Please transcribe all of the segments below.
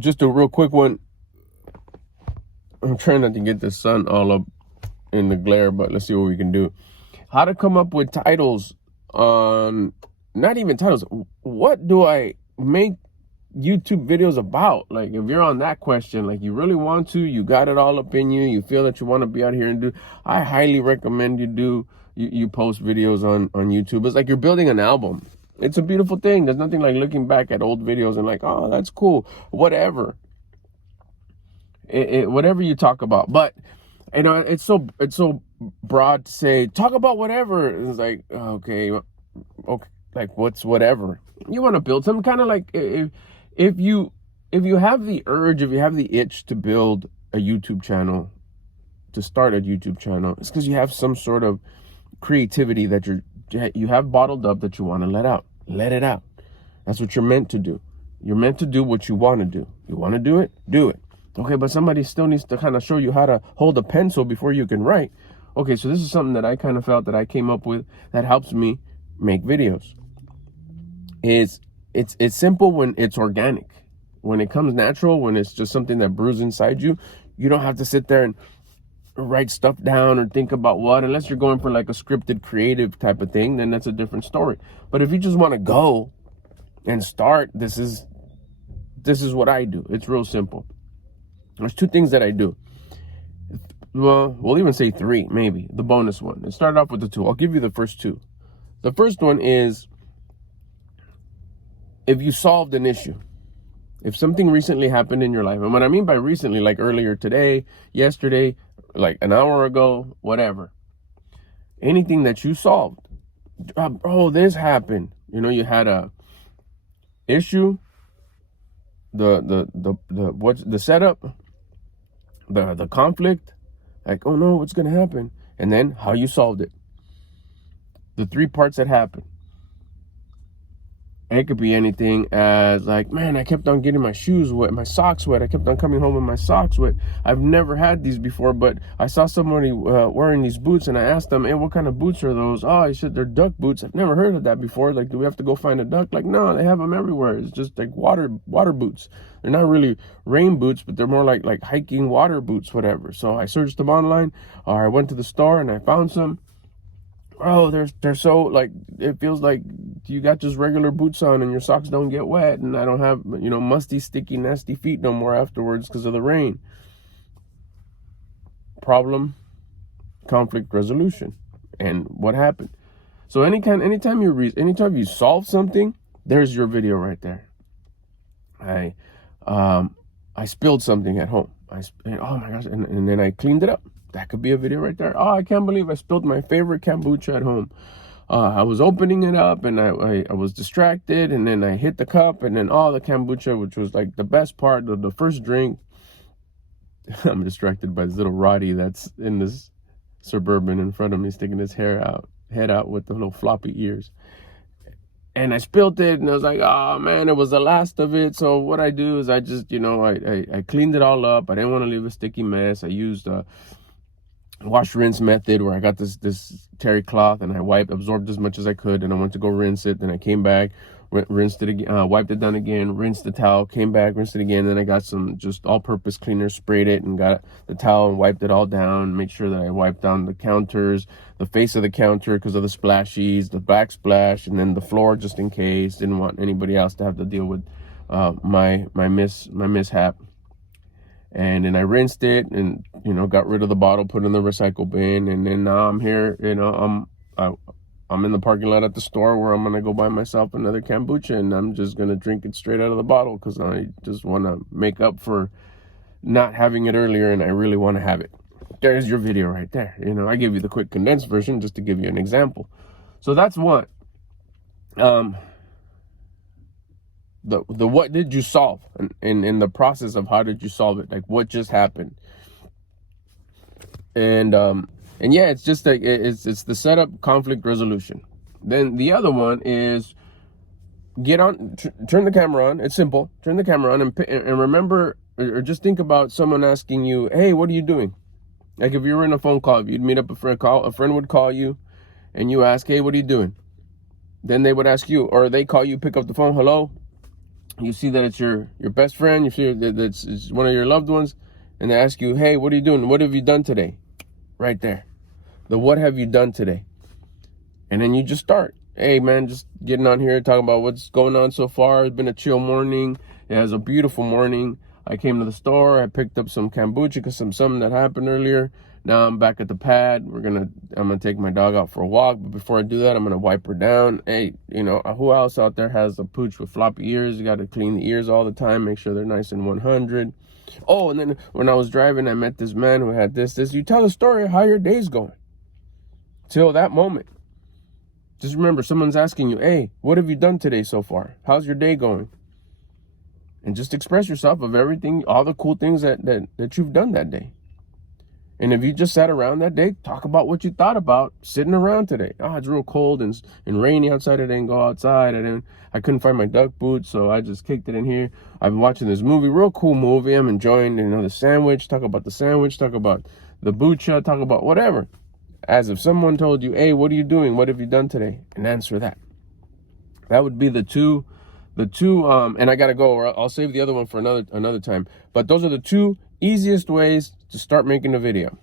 just a real quick one. I'm trying not to get the sun all up in the glare, but let's see what we can do. How to come up with titles on, not even titles. What do I make YouTube videos about? Like, if you're on that question, like you really want to, you got it all up in you, you feel that you want to be out here and do, I highly recommend you post videos on YouTube. It's like you're building an album. It's a beautiful thing. There's nothing like looking back at old videos and like, oh, that's cool, whatever. Whatever you talk about. But you know, it's so broad to say talk about whatever. It's like, okay, like what's whatever? You want to build some kind of like, if you have the urge, if you have the itch to build a YouTube channel, to start a YouTube channel, it's because you have some sort of creativity that you have bottled up that you want to let out. Let it out. That's what you're meant to do. You're meant to do what you want to do. You want to do it? Do it. Okay, but somebody still needs to kind of show you how to hold a pencil before you can write. Okay, so this is something that I kind of felt that I came up with that helps me make videos. It's simple when it's organic. When it comes natural, when it's just something that brews inside you, you don't have to sit there and write stuff down or think about what, unless you're going for like a scripted creative type of thing, then that's a different story. But if you just want to go and start, this is what I do. It's real simple. There's two things that I do. Well, we'll even say three, maybe. The bonus one. Let's start off with the two. I'll give you the first two. The first one is, if you solved an issue, if something recently happened in your life, and what I mean by recently, like earlier today, yesterday, like an hour ago, whatever, anything that you solved, bro, this happened. You know, you had a issue, the setup, the conflict, like, oh no, what's gonna happen, and then how you solved it. The three parts that happen. It could be anything as like, man, I kept on getting my shoes wet, my socks wet. I kept on coming home with my socks wet. I've never had these before, but I saw somebody wearing these boots, and I asked them, hey, what kind of boots are those? Oh, he said they're duck boots. I've never heard of that before. Like, do we have to go find a duck? Like, no, they have them everywhere. It's just like water boots. They're not really rain boots, but they're more like hiking water boots, whatever. So I searched them online, or I went to the store and I found some. Oh, they're so, like, it feels like you got just regular boots on and your socks don't get wet, and I don't have, you know, musty, sticky, nasty feet no more afterwards because of the rain. Problem, conflict resolution, and what happened. So anytime you solve something, there's your video right there. I spilled something at home. Oh my gosh, and then I cleaned it up. That could be a video right there. Oh, I can't believe I spilled my favorite kombucha at home. I was opening it up and I was distracted, and then I hit the cup, and then the kombucha, which was like the best part of the first drink. I'm distracted by this little Roddy that's in this Suburban in front of me, sticking his head out with the little floppy ears. And I spilled it, and I was like, oh man, it was the last of it. So what I do is I just, you know, I cleaned it all up. I didn't want to leave a sticky mess. I used wash rinse method, where I got this terry cloth and I absorbed as much as I could, and I went to go rinse it. Then I came back, rinsed it again, wiped it down again, rinsed the towel, came back, rinsed it again. Then I got some just all-purpose cleaner, sprayed it, and got the towel and wiped it all down. Made sure that I wiped down the counters, the face of the counter because of the splashies, the backsplash, and then the floor just in case. Didn't want anybody else to have to deal with my mishap. And then I rinsed it, and, you know, got rid of the bottle, put it in the recycle bin. And then now I'm here, you know, I'm in the parking lot at the store where I'm going to go buy myself another kombucha, and I'm just going to drink it straight out of the bottle because I just want to make up for not having it earlier, and I really want to have it. There's your video right there. You know, I give you the quick condensed version just to give you an example. So that's one. The what did you solve, and in the process of how did you solve it, like what just happened. And yeah, it's just like it's the setup, conflict resolution. Then the other one is turn the camera on. It's simple. Turn the camera on and remember, or just think about someone asking you, hey, what are you doing? Like if you were in a phone call, if you'd meet up a friend would call you, and you ask, hey, what are you doing? Then they would ask you, or they call you, pick up the phone, hello. you see that it's your best friend, you see that it's one of your loved ones, and they ask you, hey, what are you doing? What have you done today? Right there. The what have you done today? And then you just start. Hey, man, just getting on here, talking about what's going on so far. It's been a chill morning. It was a beautiful morning. I came to the store. I picked up some kombucha because something that happened earlier. Now I'm back at the pad. I'm gonna take my dog out for a walk. But before I do that, I'm gonna wipe her down. Hey, you know, who else out there has a pooch with floppy ears? You got to clean the ears all the time. Make sure they're nice and 100. Oh, and then when I was driving, I met this man who had this. You tell the story of how your day's going. Till that moment. Just remember, someone's asking you, hey, what have you done today so far? How's your day going? And just express yourself of everything, all the cool things that you've done that day. And if you just sat around that day, talk about what you thought about sitting around today. Oh, it's real cold and rainy outside. I didn't go outside. I couldn't find my duck boots, so I just kicked it in here. I've been watching this movie, real cool movie. I'm enjoying, the sandwich. Talk about the sandwich. Talk about the bucha. Talk about whatever. As if someone told you, hey, what are you doing? What have you done today? And answer that. That would be the two, and I got to go, or I'll save the other one for another time. But those are the two easiest ways to start making a video.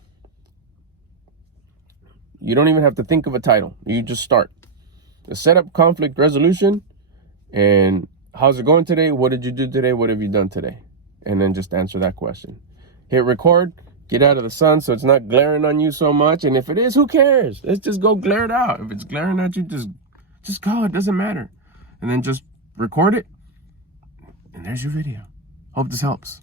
You don't even have to think of a title. You just start. The setup, conflict resolution, and how's it going today? What did you do today? What have you done today? And then just answer that question. Hit record. Get out of the sun so it's not glaring on you so much. And if it is, who cares? Let's just go glare it out. If it's glaring at you, just go. It doesn't matter. And then just record it. And there's your video. Hope this helps.